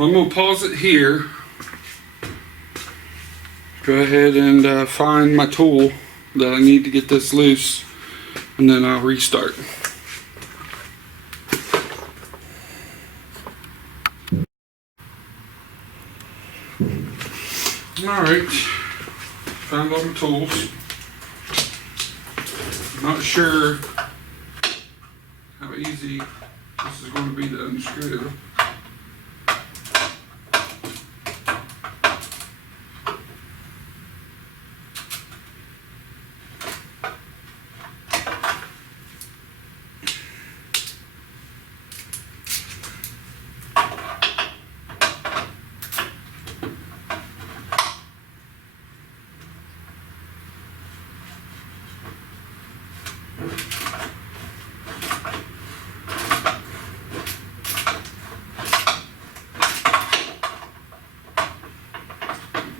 Well, I'm gonna pause it here. Go ahead and find my tool that I need to get this loose, and then I'll restart. Alright, found all my tools. I'm not sure how easy this is going to be to unscrew.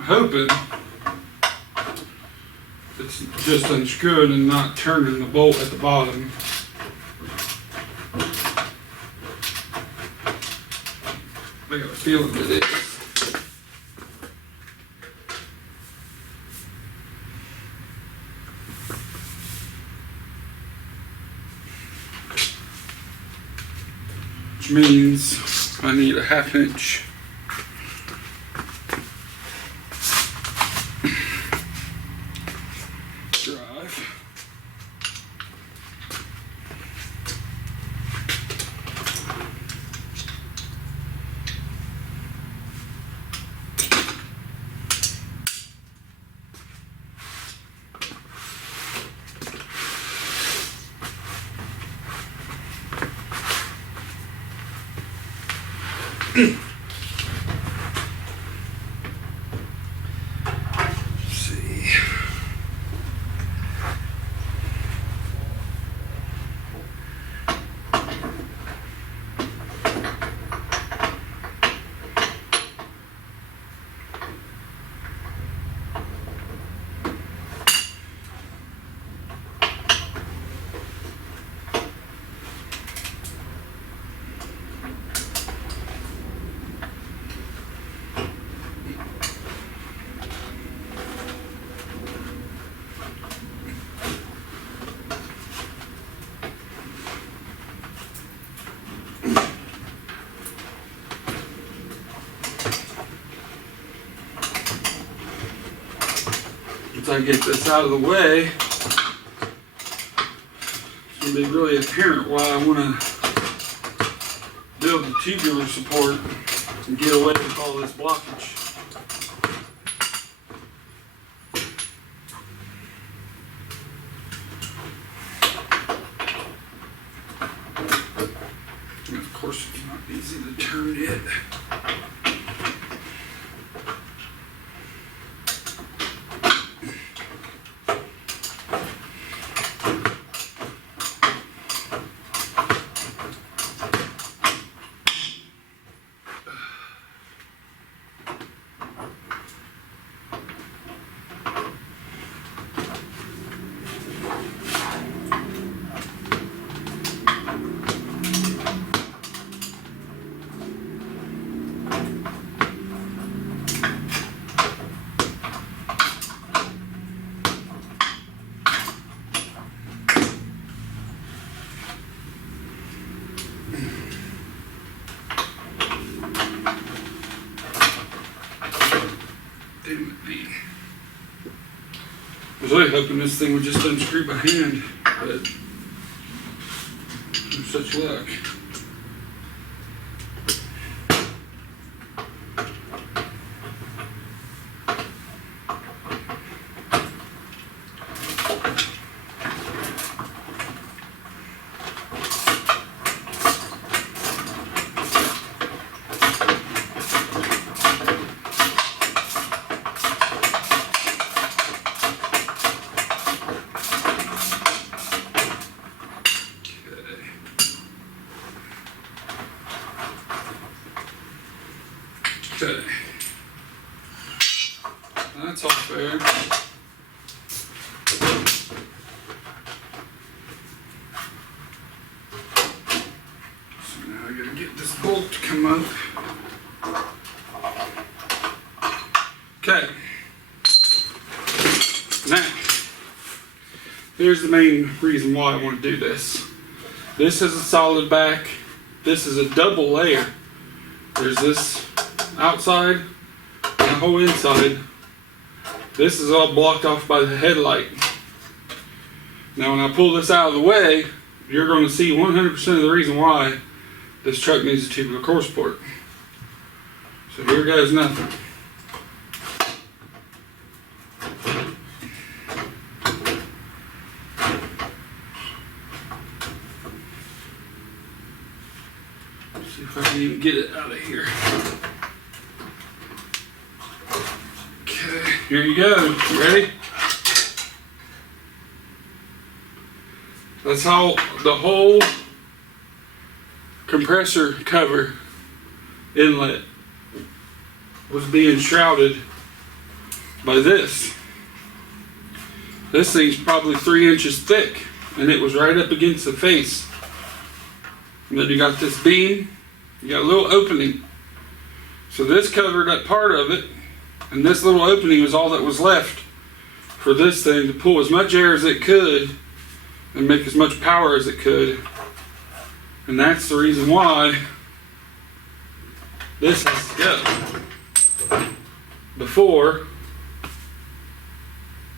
Hoping it's just unscrewing and not turning the bolt at the bottom. I got a feeling that it is. Which means I need a 1/2 inch drive. Once I get this out of the way, it's going to be really apparent why I want to build the tubular support and get away with all this blockage. And of course, it's not easy to turn it. I was really hoping this thing would just unscrew by hand, but no such luck. Okay. That's all fair. So now I gotta get this bolt to come up. Okay. Now, here's the main reason why I want to do this. This is a solid back. This is a double layer. There's this outside and the whole inside. This is all blocked off by the headlight. Now when I pull this out of the way, you're going to see 100% of the reason why this truck needs a tubular core support. So here goes nothing. Let's see if I can even get it out of here. Okay, here you go. You ready? That's how the whole compressor cover inlet was being shrouded by this. This thing's probably 3 inches thick, and it was right up against the face. And then you got this beam, you got a little opening. So this covered up part of it, and this little opening was all that was left for this thing to pull as much air as it could and make as much power as it could. And that's the reason why this has to go. Before,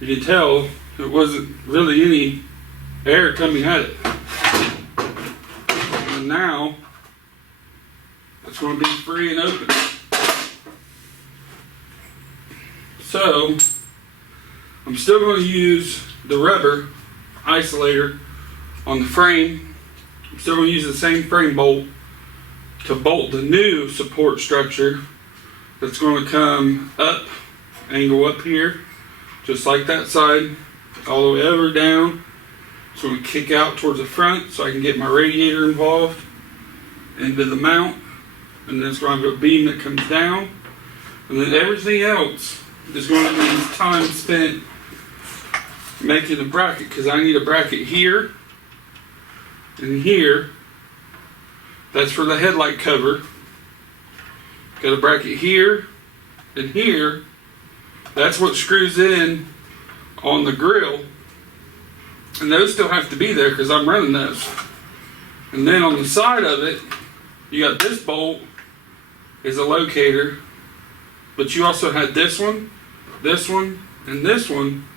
you can tell there wasn't really any air coming at it. And now, it's going to be free and open. So, I'm still going to use the rubber isolator on the frame. I'm still going to use the same frame bolt to bolt the new support structure that's going to come up and go up here, just like that side, all the way over down. It's going to kick out towards the front so I can get my radiator involved into the mount, and then it's going to have a beam that comes down, and then everything else is going to be time spent making a bracket, because I need a bracket here and here. That's for the headlight cover. Got a bracket here and here. That's what screws in on the grill, and those still have to be there because I'm running those. And then on the side of it, you got this bolt is a locator, but you also had this one, and this one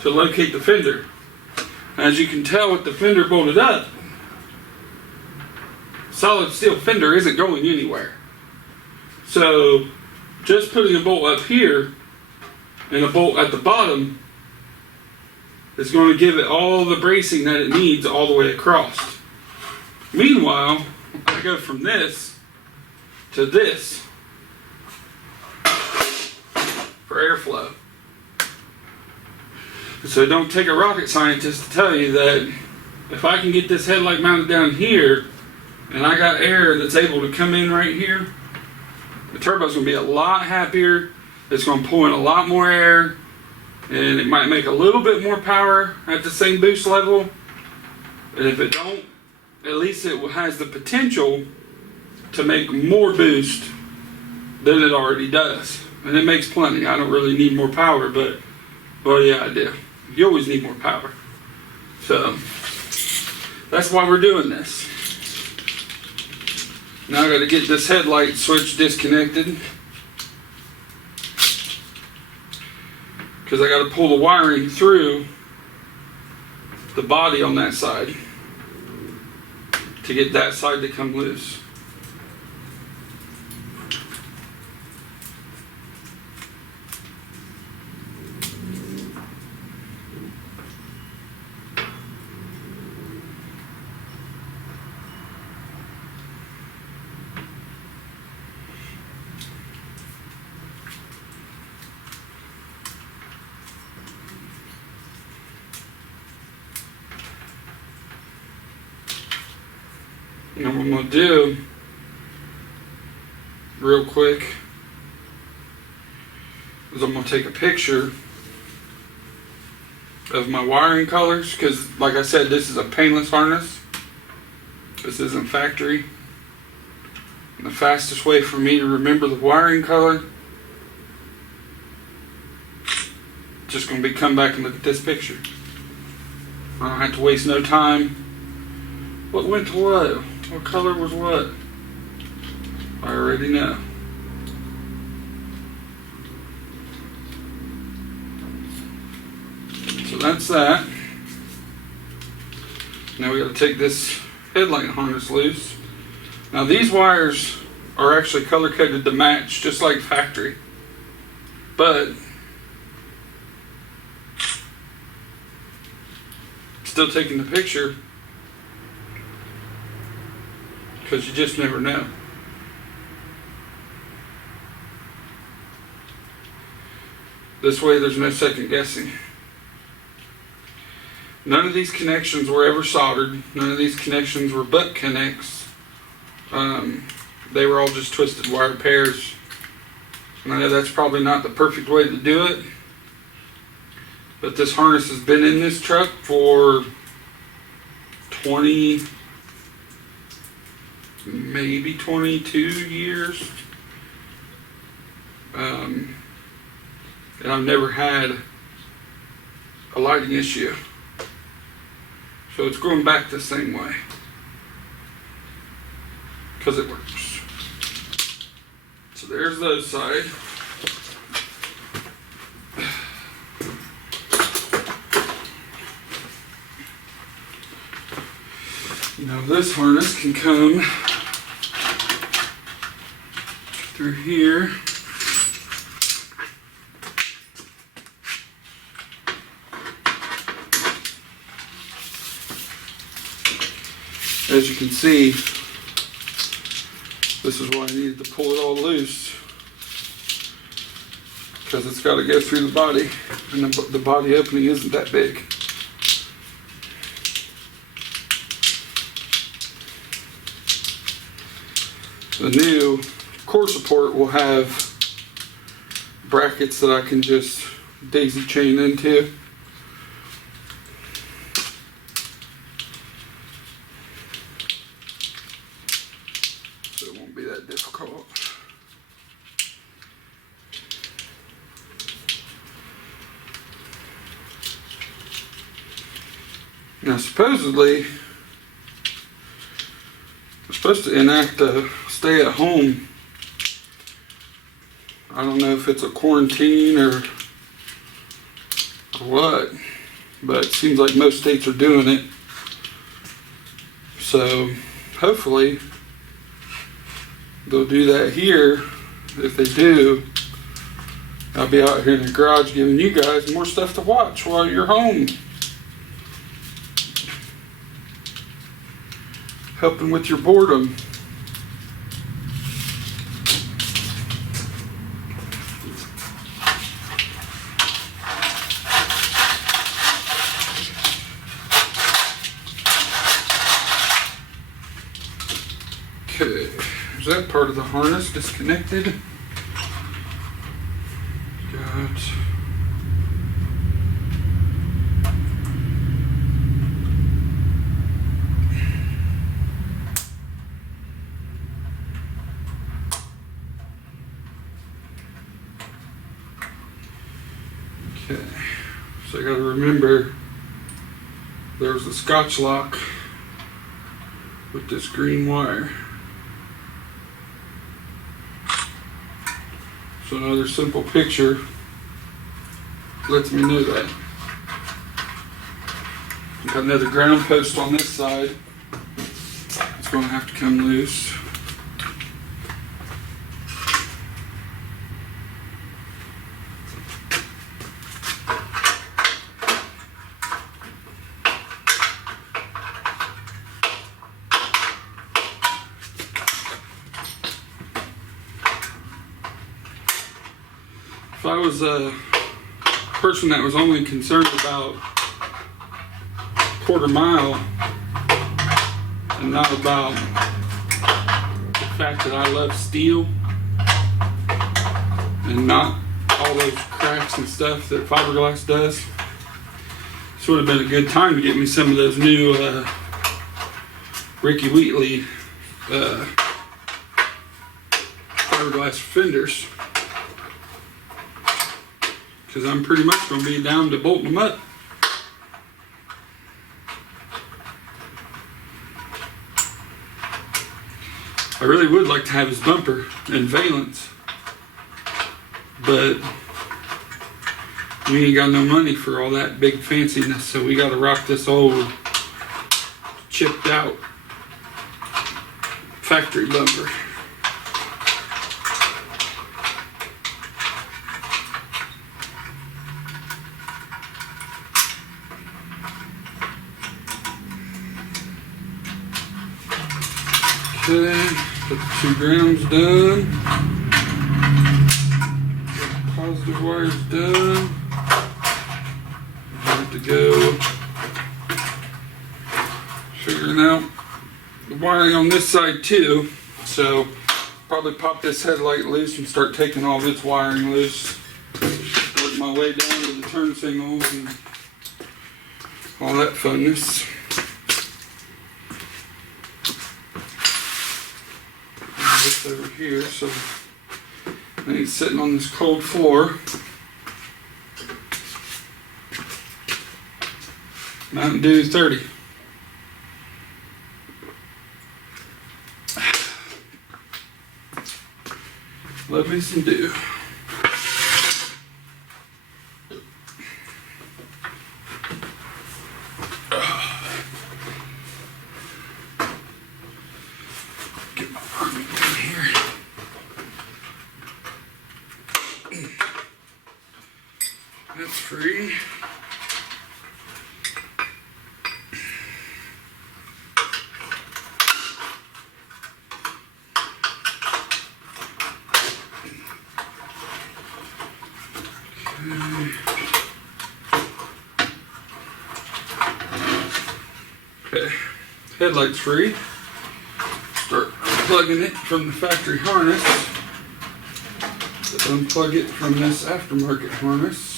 to locate the fender. As you can tell with the fender bolted up, solid steel fender isn't going anywhere. So just putting a bolt up here and a bolt at the bottom is going to give it all the bracing that it needs all the way across. Meanwhile, I go from this to this for airflow. So don't take a rocket scientist to tell you that if I can get this headlight mounted down here and I got air that's able to come in right here, the turbo's going to be a lot happier. It's going to pull in a lot more air, and it might make a little bit more power at the same boost level. And if it don't, at least it has the potential to make more boost than it already does. And it makes plenty. I don't really need more power, but well, yeah, I do. You always need more power. So that's why we're doing this. Now I got to get this headlight switch disconnected, because I got to pull the wiring through the body on that side to get that side to come loose. Now what I'm going to do real quick is I'm going to take a picture of my wiring colors, because like I said, this is a painless harness. This isn't factory. And the fastest way for me to remember the wiring color, just going to be come back and look at this picture. I don't have to waste no time. What went to what? What color was what? I already know. So that's that. Now we got to take this headlight harness loose. Now these wires are actually color coded to match, just like factory. But still taking the picture because you just never know. This way there's no second guessing. None of these connections were ever soldered. None of these connections were butt connects. They were all just twisted wire pairs. And I know that's probably not the perfect way to do it. But this harness has been in this truck for 20, maybe 22 years. And I've never had a lighting issue. So it's going back the same way. Because it works. So there's those side. Now this harness can come through here. As you can see, this is why I needed to pull it all loose, because it's got to go through the body, and the body opening isn't that big. The new core support will have brackets that I can just daisy chain into. So it won't be that difficult. Now supposedly, we're supposed to enact a stay at home. I don't know if it's a quarantine or what, but it seems like most states are doing it. So hopefully they'll do that here. If they do, I'll be out here in the garage giving you guys more stuff to watch while you're home. Helping with your boredom. Okay, is that part of the harness disconnected? Got okay, so I got to remember there's a Scotch lock with this green wire. So another simple picture lets me know that. Got another ground post on this side. It's going to have to come loose. If I was a person that was only concerned about quarter mile and not about the fact that I love steel and not all those cracks and stuff that fiberglass does, this would have been a good time to get me some of those new Ricky Wheatley fiberglass fenders, because I'm pretty much going to be down to bolting them up. I really would like to have his bumper and valence, but we ain't got no money for all that big fanciness, so we got to rock this old chipped out factory bumper. Okay, put the 2 grounds done. Positive wires done. Have to go figuring out the wiring on this side too. So probably pop this headlight loose and start taking all this wiring loose. Work my way down to the turn signals and all that funness. This over here, so I ain't sitting on this cold floor. Mountain Dew 30. Love me some dew. Get my arm in here. That's free. Okay, headlight's free. Start unplugging it from the factory harness. Unplug it from this aftermarket harness.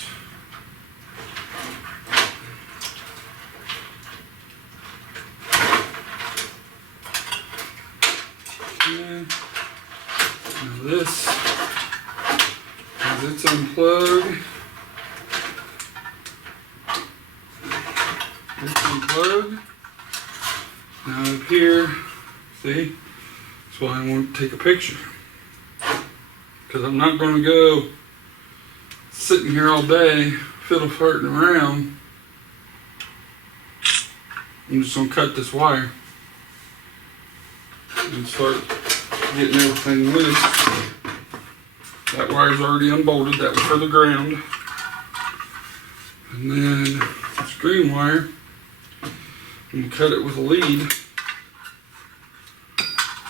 Okay. Now this, as it's unplugged, it's unplugged. Now up here, see, that's why I want to take a picture. Because I'm not going to go sitting here all day, fiddle farting around. I'm just going to cut this wire and start getting everything loose. That wire's already unbolted, that was for the ground. And then this green wire, I'm going to cut it with a lead.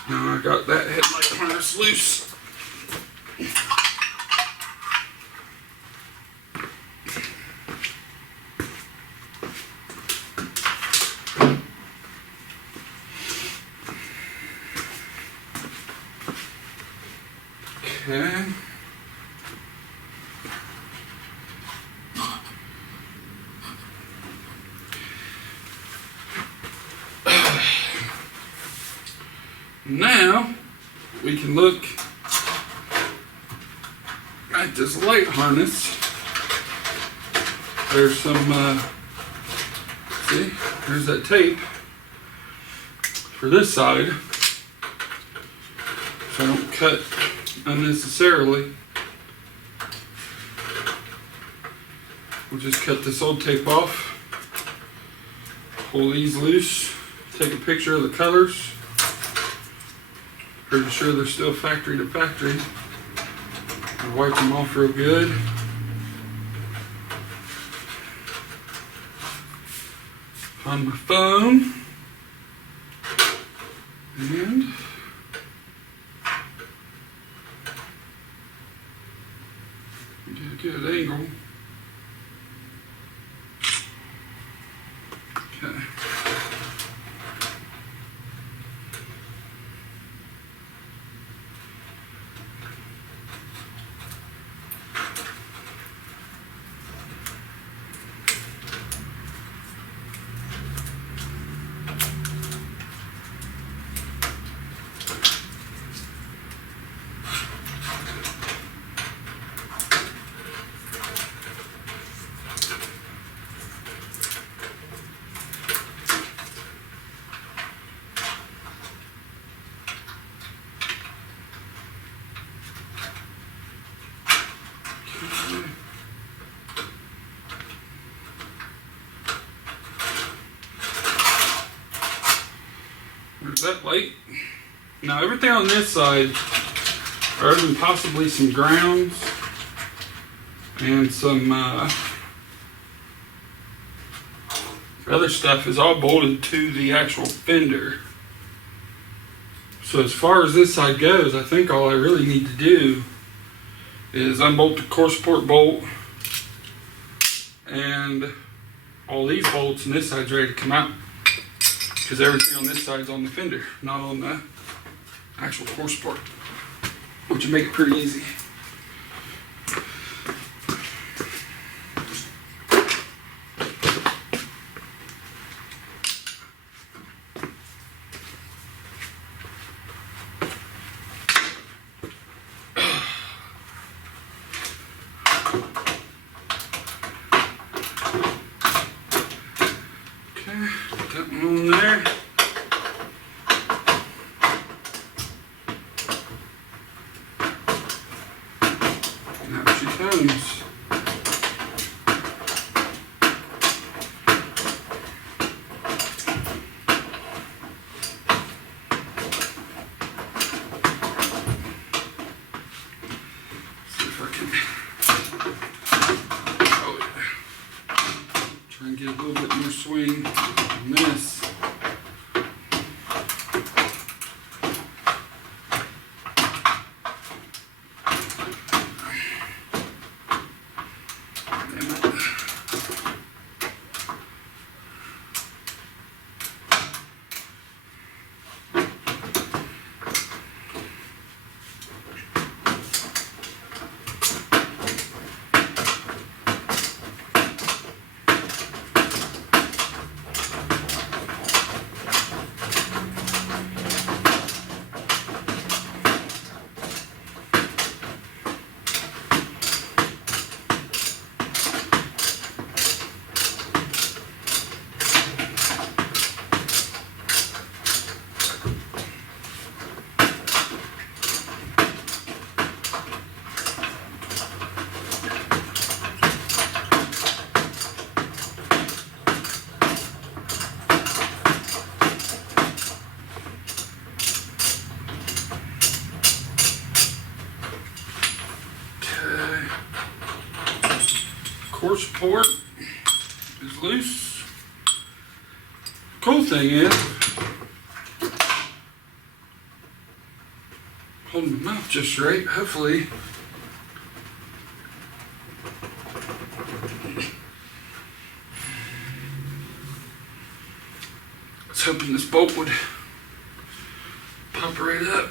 Now I got that headlight harness loose. Okay. Now we can look at this light harness. There's some, see, there's that tape for this side, so I don't cut unnecessarily. We'll just cut this old tape off, pull these loose, take a picture of the colors. Pretty sure they're still factory to factory. I'll wipe them off real good. On my phone. And get a good angle. Okay. that light. Now everything on this side, other than possibly some grounds and some other stuff, is all bolted to the actual fender. So as far as this side goes, I think all I really need to do is unbolt the core support bolt, and all these bolts, and this side's ready to come out, because everything on this side is on the fender, not on the actual core support, which would make it pretty easy. Put that one on there. Now she comes. See if I can. Oh, yeah. Try and get a little bit more swing on this. Core support is loose. Cool thing is, holding the mouth just right, hopefully. I was hoping this bolt would pop right up.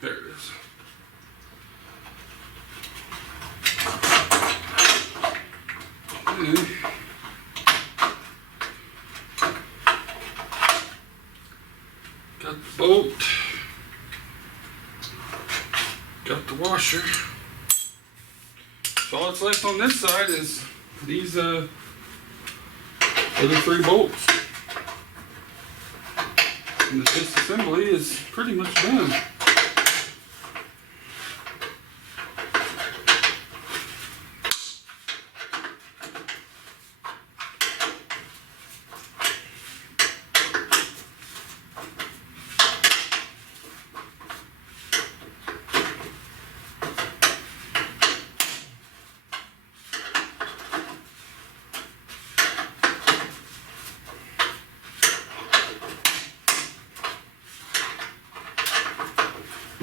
There it is. Got the bolt, got the washer. So all that's left on this side is these other 3 bolts. And the disassembly is pretty much done.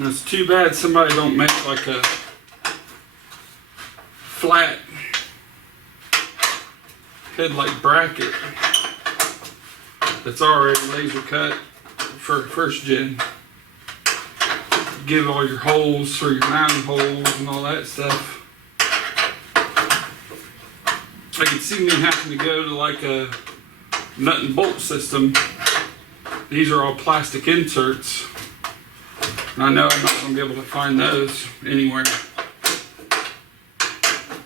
And it's too bad somebody don't make like a flat headlight bracket that's already laser cut for first gen. Give all your holes for your mounting holes and all that stuff. I can see me having to go to like a nut and bolt system. These are all plastic inserts. I know I'm not going to be able to find those anywhere.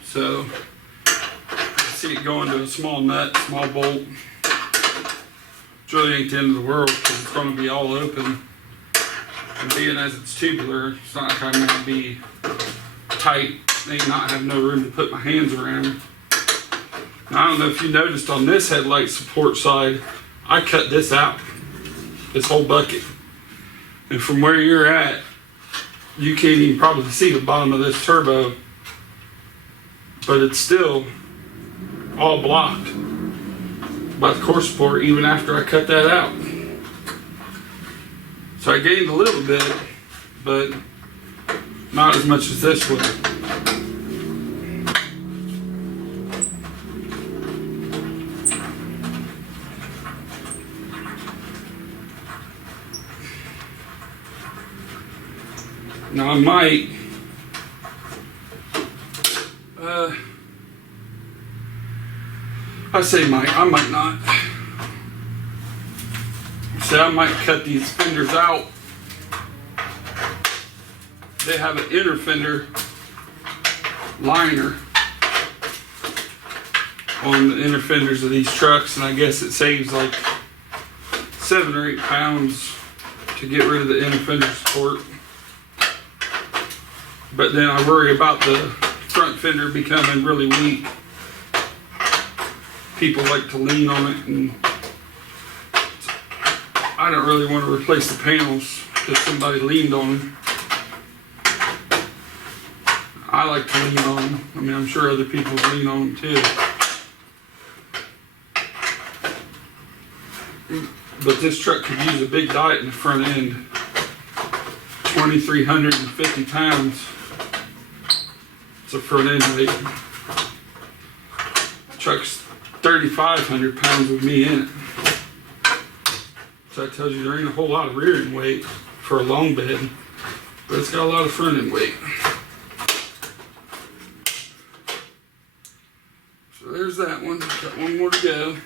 So, I see it going to a small nut, small bolt. It really ain't the end of the world because it's going to be all open. And being as it's tubular, it's not like I'm going to be tight. May not have no room to put my hands around. I don't know if you noticed on this headlight support side, I cut this out, this whole bucket. And from where you're at, you can't even probably see the bottom of this turbo, but it's still all blocked by the core support even after I cut that out. So I gained a little bit, but not as much as this would. Now I might I might not. So I might cut these fenders out. They have an inner fender liner on the inner fenders of these trucks, and I guess it saves like 7 or 8 pounds to get rid of the inner fender support. But then I worry about the front fender becoming really weak. People like to lean on it, and I don't really want to replace the panels because somebody leaned on them. I like to lean on them. I mean, I'm sure other people lean on them too. But this truck could use a big diet in the front end. 2,350 pounds. It's a front end weight. Truck's 3,500 pounds with me in it. So that tells you there ain't a whole lot of rear end weight for a long bed, but it's got a lot of front end weight. So there's that one. Got one more to go.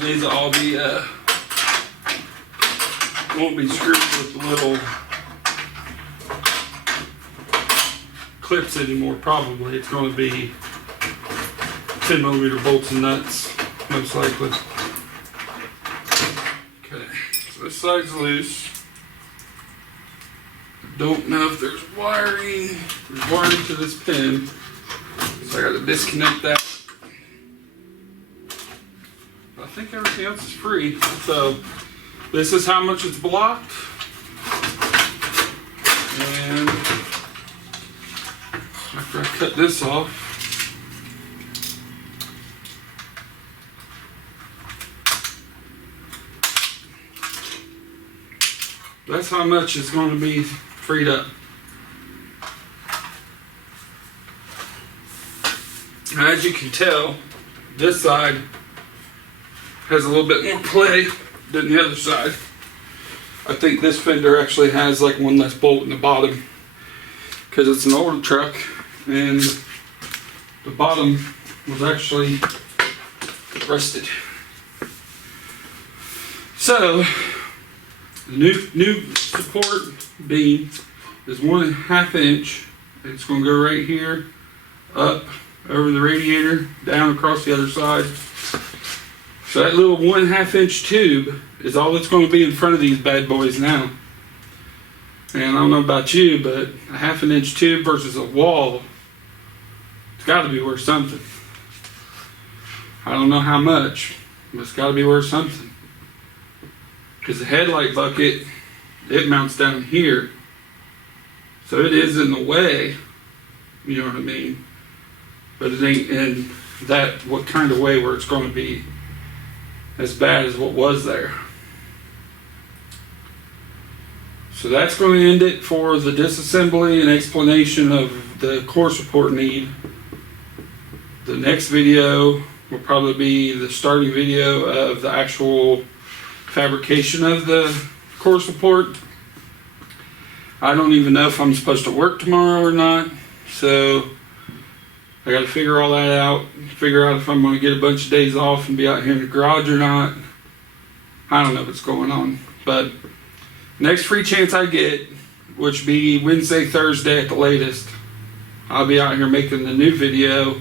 These will all be, won't be screwed with little clips anymore, probably. It's going to be 10mm bolts and nuts, most likely. Okay, so this side's loose. I don't know if there's wiring. There's wiring to this pin, so I got to disconnect that. I think everything else is free. So this is how much it's blocked. And after I cut this off, that's how much is going to be freed up. And as you can tell, this side has a little bit more play than the other side. I think this fender actually has like one less bolt in the bottom because it's an older truck and the bottom was actually rusted. So the new support beam is 1.5 inch. It's going to go right here, up over the radiator, down across the other side. So that little 1.5 inch tube is all that's going to be in front of these bad boys now. And I don't know about you, but a 1/2 inch tube versus a wall, it's got to be worth something. I don't know how much, but it's got to be worth something. Because the headlight bucket, it mounts down here. So it is in the way, you know what I mean? But it ain't in that what kind of way where it's going to be as bad as what was there. So that's going to end it for the disassembly and explanation of the core support need. The next video will probably be the starting video of the actual fabrication of the core support. I don't even know if I'm supposed to work tomorrow or not, so I got to figure all that out, figure out if I'm going to get a bunch of days off and be out here in the garage or not. I don't know what's going on, but next free chance I get, which be Wednesday, Thursday at the latest, I'll be out here making the new video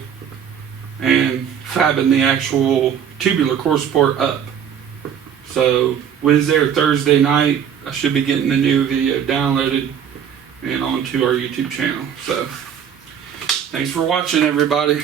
and fabbing the actual tubular core support up. So Wednesday or Thursday night, I should be getting the new video downloaded and onto our YouTube channel. So thanks for watching, everybody.